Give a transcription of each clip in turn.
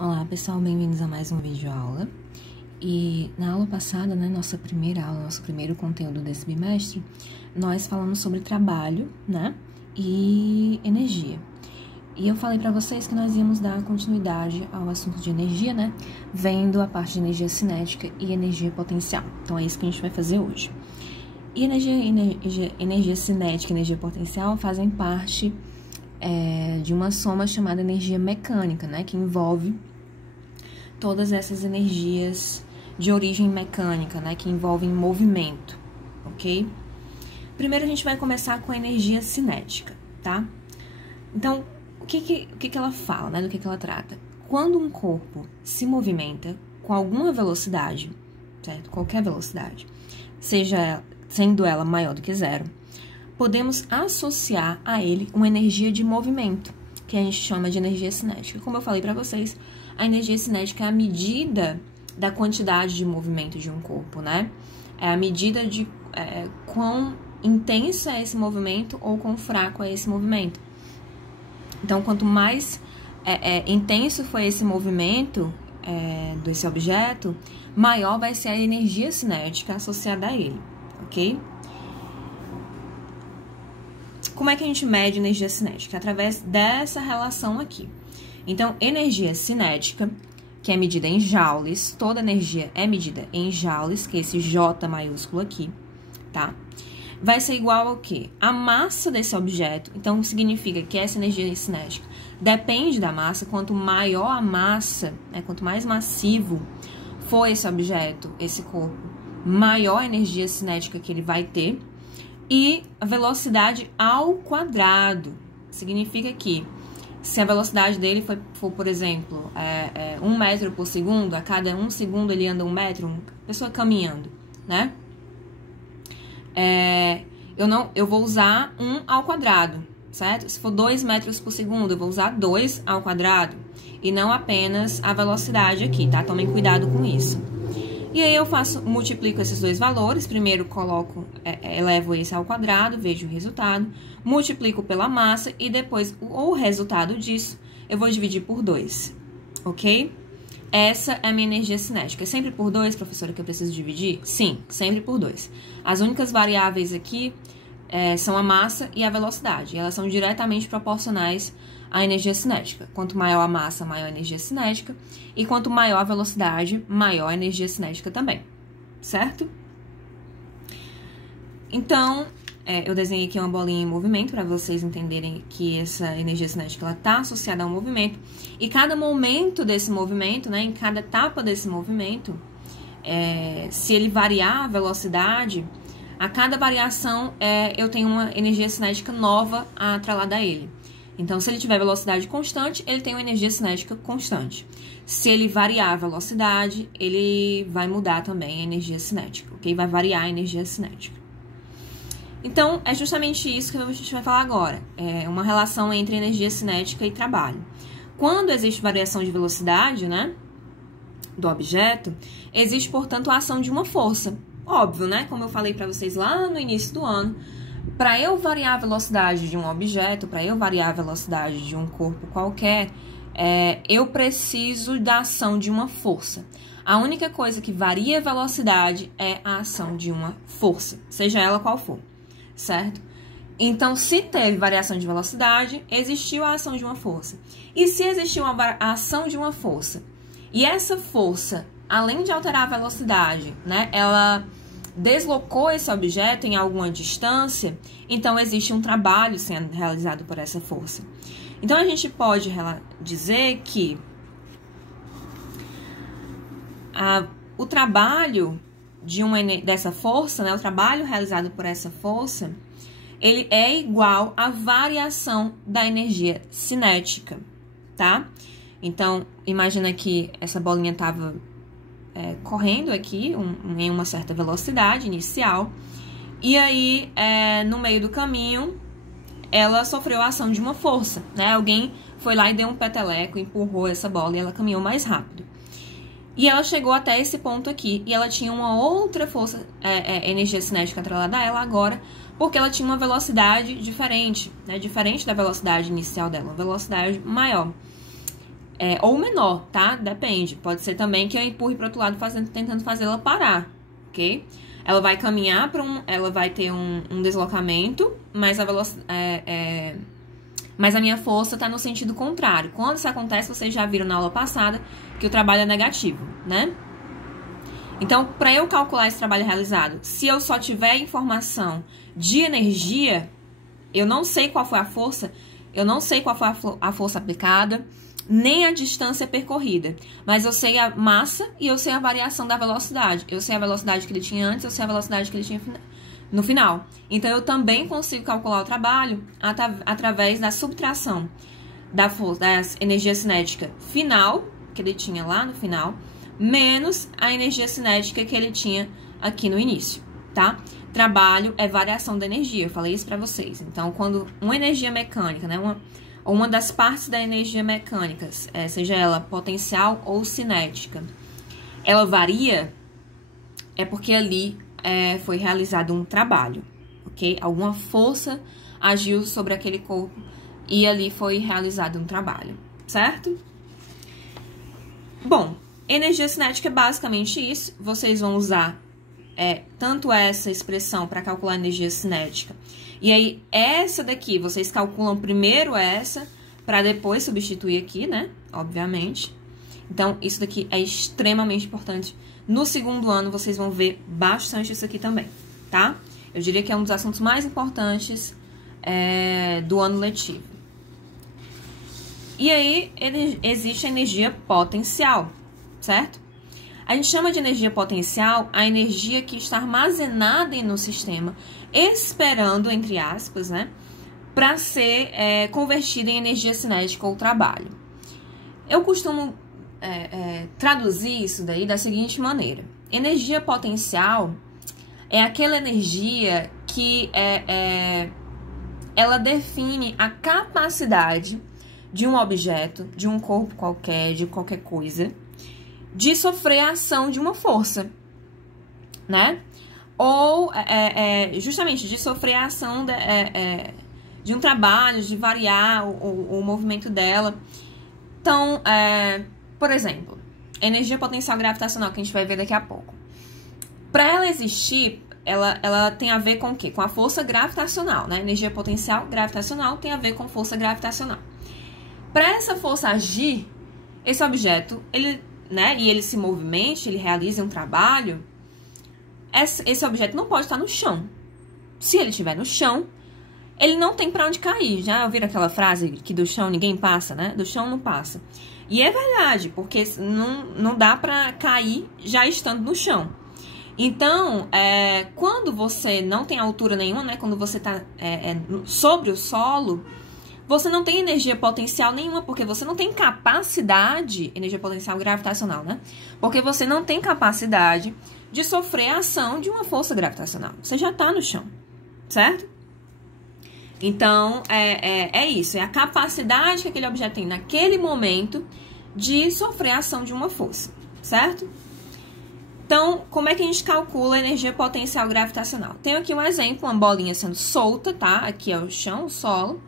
Olá pessoal, bem-vindos a mais um vídeo aula. E na aula passada, né, nossa primeira aula, nosso primeiro conteúdo desse bimestre, nós falamos sobre trabalho, né, e energia. E eu falei pra vocês que nós íamos dar continuidade ao assunto de energia, né, vendo a parte de energia cinética e energia potencial. Então é isso que a gente vai fazer hoje. E energia cinética e energia potencial fazem parte de uma soma chamada energia mecânica, né, que envolve todas essas energias de origem mecânica, né, que envolvem movimento, ok? Primeiro a gente vai começar com a energia cinética, tá? Então, o que ela fala, né, do que ela trata? Quando um corpo se movimenta com alguma velocidade, certo? Qualquer velocidade, sendo ela maior do que zero, podemos associar a ele uma energia de movimento, que a gente chama de energia cinética. Como eu falei para vocês, a energia cinética é a medida da quantidade de movimento de um corpo, né? É a medida de quão intenso é esse movimento ou quão fraco é esse movimento. Então, quanto mais intenso foi esse movimento desse objeto, maior vai ser a energia cinética associada a ele, ok? Como é que a gente mede energia cinética? Através dessa relação aqui. Então, energia cinética, que é medida em joules, toda energia é medida em joules, que é esse J maiúsculo aqui, tá? Vai ser igual ao quê? A massa desse objeto. Então, significa que essa energia cinética depende da massa. Quanto maior a massa, quanto mais massivo for esse objeto, esse corpo, maior a energia cinética que ele vai ter. E a velocidade ao quadrado. Significa que se a velocidade dele for, por exemplo, 1 metro por segundo, a cada 1 segundo ele anda 1 metro, uma pessoa caminhando, né? Eu vou usar 1 ao quadrado, certo? Se for 2 metros por segundo, eu vou usar 2 ao quadrado. E não apenas a velocidade aqui, tá? Tomem cuidado com isso. E aí eu multiplico esses dois valores, primeiro elevo esse ao quadrado, vejo o resultado, multiplico pela massa e depois o resultado disso eu vou dividir por 2, ok? Essa é a minha energia cinética. É sempre por 2, professora, que eu preciso dividir? Sim, sempre por 2. As únicas variáveis aqui são a massa e a velocidade, e elas são diretamente proporcionais à energia cinética. Quanto maior a massa, maior a energia cinética, e quanto maior a velocidade, maior a energia cinética também, certo? Então, eu desenhei aqui uma bolinha em movimento para vocês entenderem que essa energia cinética está associada ao movimento, e cada momento desse movimento, né, em cada etapa desse movimento, se ele variar a velocidade, a cada variação eu tenho uma energia cinética nova atrelada a ele. Então, se ele tiver velocidade constante, ele tem uma energia cinética constante. Se ele variar a velocidade, ele vai mudar também a energia cinética, ok? Vai variar a energia cinética. Então, é justamente isso que a gente vai falar agora. É uma relação entre energia cinética e trabalho. Quando existe variação de velocidade, né, do objeto, existe, portanto, a ação de uma força. Óbvio, né? Como eu falei para vocês lá no início do ano, para eu variar a velocidade de um objeto, para eu variar a velocidade de um corpo qualquer, eu preciso da ação de uma força. A única coisa que varia a velocidade é a ação de uma força, seja ela qual for, certo? Então, se teve variação de velocidade, existiu a ação de uma força. E se existiu a ação de uma força, e essa força, além de alterar a velocidade, né, ela deslocou esse objeto em alguma distância, então existe um trabalho sendo realizado por essa força. Então, a gente pode dizer que o trabalho dessa força, né, o trabalho realizado por essa força, ele é igual à variação da energia cinética, tá? Então, imagina que essa bolinha estava correndo aqui em uma certa velocidade inicial, e aí, no meio do caminho, ela sofreu a ação de uma força, né? Alguém foi lá e deu um peteleco, empurrou essa bola e ela caminhou mais rápido. E ela chegou até esse ponto aqui, e ela tinha uma outra força, energia cinética atrelada a ela agora, porque ela tinha uma velocidade diferente, né? Diferente da velocidade inicial dela, uma velocidade maior. ou menor, tá? Depende. Pode ser também que eu empurre para outro lado tentando fazer ela parar, ok? Ela vai caminhar ela vai ter um deslocamento, mas mas a minha força está no sentido contrário. Quando isso acontece, vocês já viram na aula passada que o trabalho é negativo, né? Então, para eu calcular esse trabalho realizado, se eu só tiver informação de energia, eu não sei qual foi a força, eu não sei qual foi a força aplicada, nem a distância percorrida. Mas eu sei a massa e eu sei a variação da velocidade. Eu sei a velocidade que ele tinha antes, eu sei a velocidade que ele tinha no final. Então, eu também consigo calcular o trabalho através da subtração da energia cinética final, que ele tinha lá no final, menos a energia cinética que ele tinha aqui no início, tá? Trabalho é variação da energia, eu falei isso pra vocês. Então, quando uma energia mecânica, né, uma das partes da energia mecânica, seja ela potencial ou cinética, ela varia, é porque ali foi realizado um trabalho, ok? Alguma força agiu sobre aquele corpo e ali foi realizado um trabalho, certo? Bom, energia cinética é basicamente isso. Vocês vão usar tanto essa expressão para calcular a energia cinética. E aí, essa daqui, vocês calculam primeiro essa, para depois substituir aqui, né? Obviamente. Então, isso daqui é extremamente importante. No segundo ano, vocês vão ver bastante isso aqui também, tá? Eu diria que é um dos assuntos mais importantes do ano letivo. E aí, existe a energia potencial, certo? A gente chama de energia potencial a energia que está armazenada no sistema, esperando, entre aspas, né, para ser convertida em energia cinética ou trabalho. Eu costumo traduzir isso daí da seguinte maneira. Energia potencial é aquela energia que ela define a capacidade de um objeto, de um corpo qualquer, de qualquer coisa, de sofrer a ação de uma força, né? Ou, justamente, de sofrer a ação de um trabalho, de variar o movimento dela. Então, por exemplo, energia potencial gravitacional, que a gente vai ver daqui a pouco. Para ela existir, ela tem a ver com o quê? Com a força gravitacional, né? Energia potencial gravitacional tem a ver com força gravitacional. Para essa força agir, esse objeto, e ele se movimente, ele realize um trabalho, esse objeto não pode estar no chão. Se ele estiver no chão, ele não tem para onde cair. Já ouviram aquela frase que do chão ninguém passa, né? Do chão não passa. E é verdade, porque não dá para cair já estando no chão. Então, quando você não tem altura nenhuma, né? Quando você está sobre o solo, você não tem energia potencial nenhuma, porque você não tem capacidade, energia potencial gravitacional, né? Porque você não tem capacidade de sofrer a ação de uma força gravitacional. Você já está no chão, certo? Então, é isso. É a capacidade que aquele objeto tem naquele momento de sofrer a ação de uma força, certo? Então, como é que a gente calcula a energia potencial gravitacional? Tenho aqui um exemplo, uma bolinha sendo solta, tá? Aqui é o chão, o solo.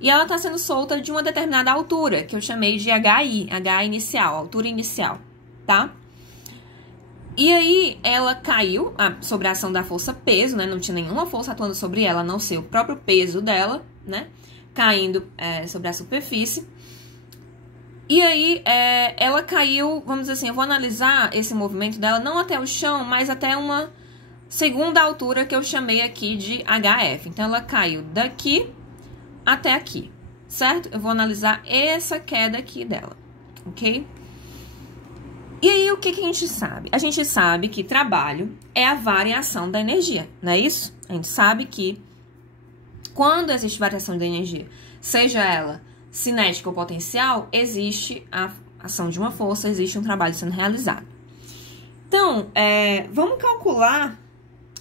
E ela está sendo solta de uma determinada altura, que eu chamei de HI, H inicial, altura inicial, tá? E aí, ela caiu sobre a ação da força peso, né? Não tinha nenhuma força atuando sobre ela, a não ser o próprio peso dela, né? Caindo sobre a superfície. E aí, ela caiu, vamos dizer assim, eu vou analisar esse movimento dela não até o chão, mas até uma segunda altura que eu chamei aqui de HF. Então, ela caiu daqui até aqui, certo? Eu vou analisar essa queda aqui dela, ok? E aí, o que a gente sabe? A gente sabe que trabalho é a variação da energia, não é isso? A gente sabe que quando existe variação da energia, seja ela cinética ou potencial, existe a ação de uma força, existe um trabalho sendo realizado. Então, vamos calcular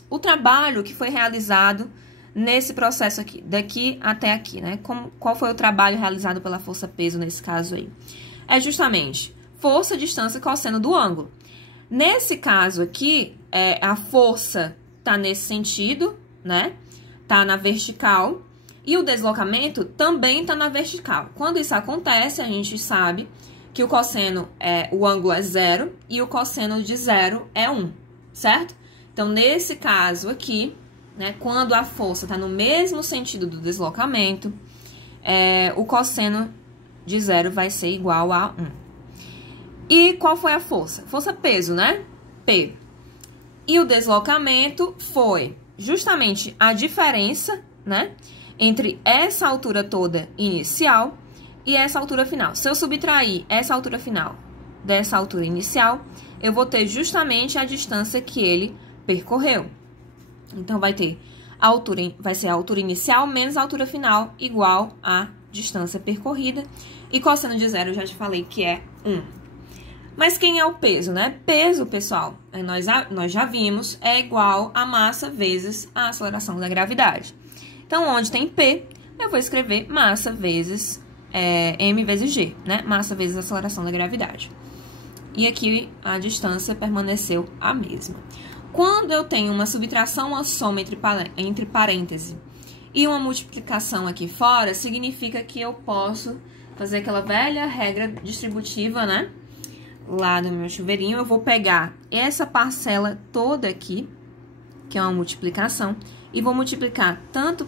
o trabalho que foi realizado nesse processo aqui, daqui até aqui, né? Qual foi o trabalho realizado pela força-peso nesse caso aí? É justamente força, distância, cosseno do ângulo. Nesse caso aqui, a força tá nesse sentido, né? Tá na vertical. E o deslocamento também tá na vertical. Quando isso acontece, a gente sabe que o cosseno o ângulo é 0 e o cosseno de 0 é 1, certo? Então, nesse caso aqui, né, quando a força está no mesmo sentido do deslocamento, o cosseno de 0 vai ser igual a 1. E qual foi a força? Força peso, né? P. E o deslocamento foi justamente a diferença, né, entre essa altura toda inicial e essa altura final. Se eu subtrair essa altura final dessa altura inicial, eu vou ter justamente a distância que ele percorreu. Então, vai ser a altura inicial menos a altura final igual à distância percorrida. E cosseno de 0 eu já te falei que é 1. Mas quem é o peso, né? Peso, pessoal, nós já vimos, é igual a massa vezes a aceleração da gravidade. Então, onde tem P, eu vou escrever massa vezes M vezes G, né? Massa vezes a aceleração da gravidade. E aqui a distância permaneceu a mesma. Quando eu tenho uma subtração, uma soma entre parênteses e uma multiplicação aqui fora, significa que eu posso fazer aquela velha regra distributiva, né? Lá no meu chuveirinho, eu vou pegar essa parcela toda aqui, que é uma multiplicação, e vou multiplicar tanto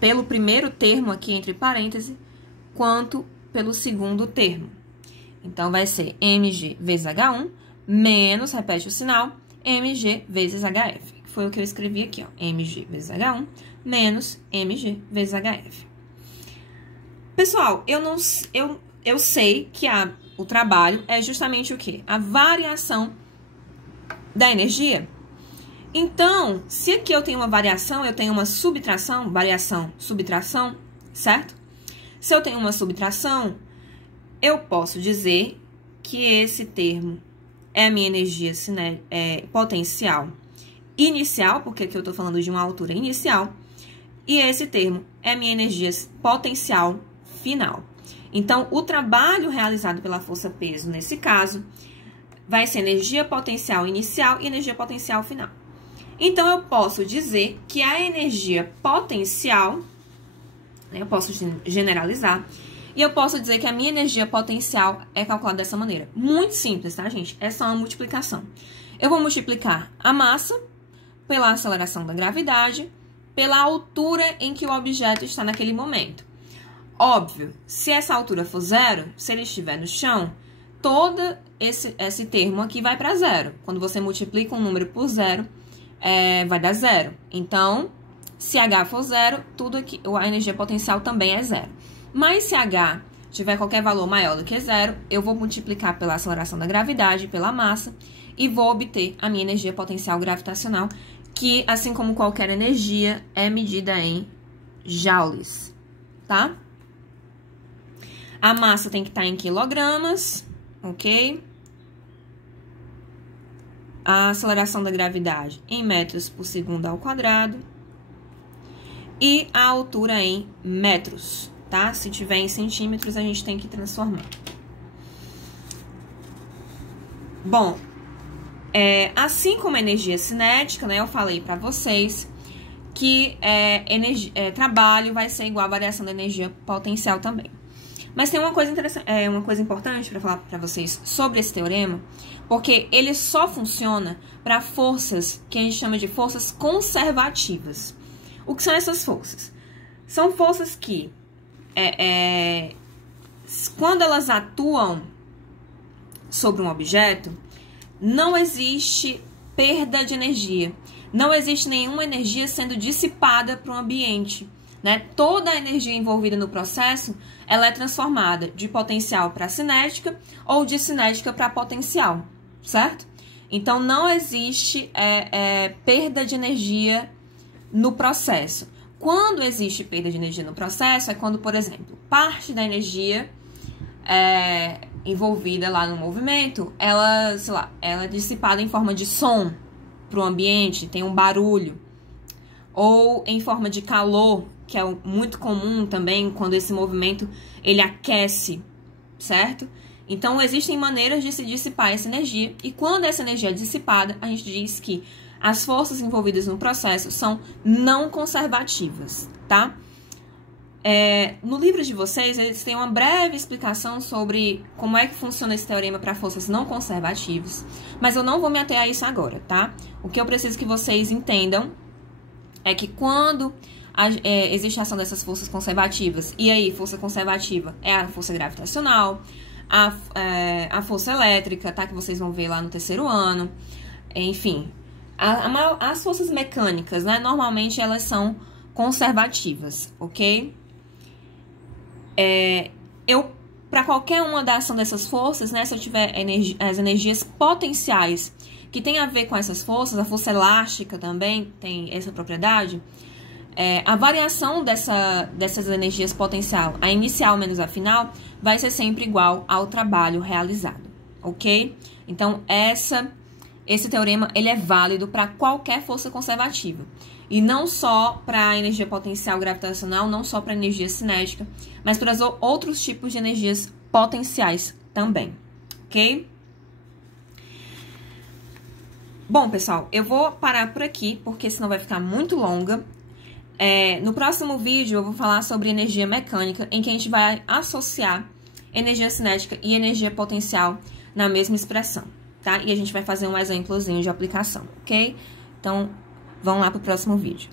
pelo primeiro termo aqui entre parênteses, quanto pelo segundo termo. Então, vai ser mg vezes h1, menos, repete o sinal, mg vezes hf. Que foi o que eu escrevi aqui, ó, mg vezes h1, menos mg vezes hf. Pessoal, eu sei que o trabalho é justamente o quê? A variação da energia. Então, se aqui eu tenho uma variação, eu tenho uma subtração, variação, subtração, certo? Se eu tenho uma subtração, eu posso dizer que esse termo é a minha energia potencial inicial, porque aqui eu estou falando de uma altura inicial, e esse termo é a minha energia potencial final. Então, o trabalho realizado pela força-peso, nesse caso, vai ser energia potencial inicial e energia potencial final. Então, eu posso dizer que a energia potencial, né, eu posso generalizar, e eu posso dizer que a minha energia potencial é calculada dessa maneira. Muito simples, tá, gente? É só uma multiplicação. Eu vou multiplicar a massa pela aceleração da gravidade, pela altura em que o objeto está naquele momento. Óbvio, se essa altura for 0, se ele estiver no chão, todo esse termo aqui vai para 0. Quando você multiplica um número por 0, vai dar 0. Então, se H for 0, tudo aqui, a energia potencial também é 0. Mas se H tiver qualquer valor maior do que 0, eu vou multiplicar pela aceleração da gravidade, pela massa, e vou obter a minha energia potencial gravitacional, que, assim como qualquer energia, é medida em joules, tá? A massa tem que estar em quilogramas, ok? A aceleração da gravidade em metros por segundo ao quadrado. E a altura em metros, tá? Se tiver em centímetros, a gente tem que transformar. Bom, assim como a energia cinética, né? Eu falei para vocês que trabalho vai ser igual à variação da energia potencial também. Mas tem uma coisa interessante, uma coisa importante para falar para vocês sobre esse teorema, porque ele só funciona para forças que a gente chama de forças conservativas. O que são essas forças? São forças que, quando elas atuam sobre um objeto, não existe perda de energia, não existe nenhuma energia sendo dissipada para o ambiente. Né? Toda a energia envolvida no processo, ela é transformada de potencial para cinética ou de cinética para potencial, certo? Então, não existe perda de energia no processo. Quando existe perda de energia no processo, é quando, por exemplo, parte da energia envolvida lá no movimento, ela é dissipada em forma de som para o ambiente, tem um barulho, ou em forma de calor, que é muito comum também quando esse movimento ele aquece, certo? Então, existem maneiras de se dissipar essa energia, e quando essa energia é dissipada, a gente diz que as forças envolvidas no processo são não conservativas, tá? No livro de vocês, eles têm uma breve explicação sobre como é que funciona esse teorema para forças não conservativas, mas eu não vou me ater a isso agora, tá? O que eu preciso que vocês entendam é que quando existe a ação dessas forças conservativas, e aí, força conservativa é a força gravitacional, a força elétrica, tá? Que vocês vão ver lá no terceiro ano, enfim. As forças mecânicas, né? Normalmente elas são conservativas, ok? Para qualquer uma da ação dessas forças, né? Se eu tiver as energias potenciais que tem a ver com essas forças, a força elástica também tem essa propriedade, a variação dessas energias potencial, a inicial menos a final, vai ser sempre igual ao trabalho realizado, ok? Então, esse teorema ele é válido para qualquer força conservativa. E não só para a energia potencial gravitacional, não só para a energia cinética, mas para outros tipos de energias potenciais também, ok? Bom, pessoal, eu vou parar por aqui, porque senão vai ficar muito longa. No próximo vídeo eu vou falar sobre energia mecânica, em que a gente vai associar energia cinética e energia potencial na mesma expressão, tá? E a gente vai fazer um exemplozinho de aplicação, ok? Então, vamos lá para o próximo vídeo.